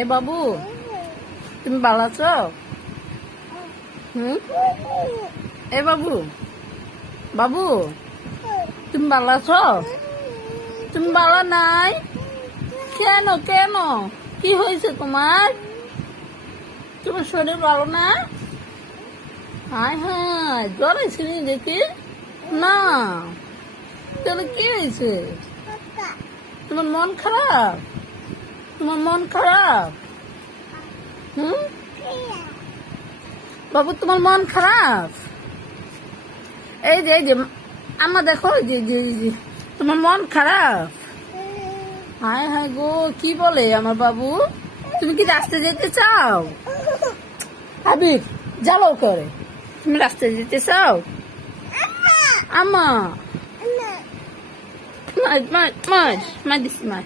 এ বাবু, তুমি ভালো আছো? এ বাবু, বাবু তুমি ভালো আছো? তুমি ভালো নাই? কেন কেন? কি হয়েছে তোমার? তোমার শরীর ভালো না? হায় হায়, জ্বর হয়েছে দেখি না। তাহলে কি হয়েছে? তোমার মন খারাপ? তোমার মন খারাপ? বাবু তোমার মন খারাপ? এই যে আমা দেখো, যে তোমার মন খারাপ? হায় হায় গো, কি বলে আমার বাবু? তুমি কি রাস্তায় যেতে চাও? আবির জ্বালাও করে, তুমি রাস্তায় যেতে চাও? আমা মার মার মার মার দিছি মার।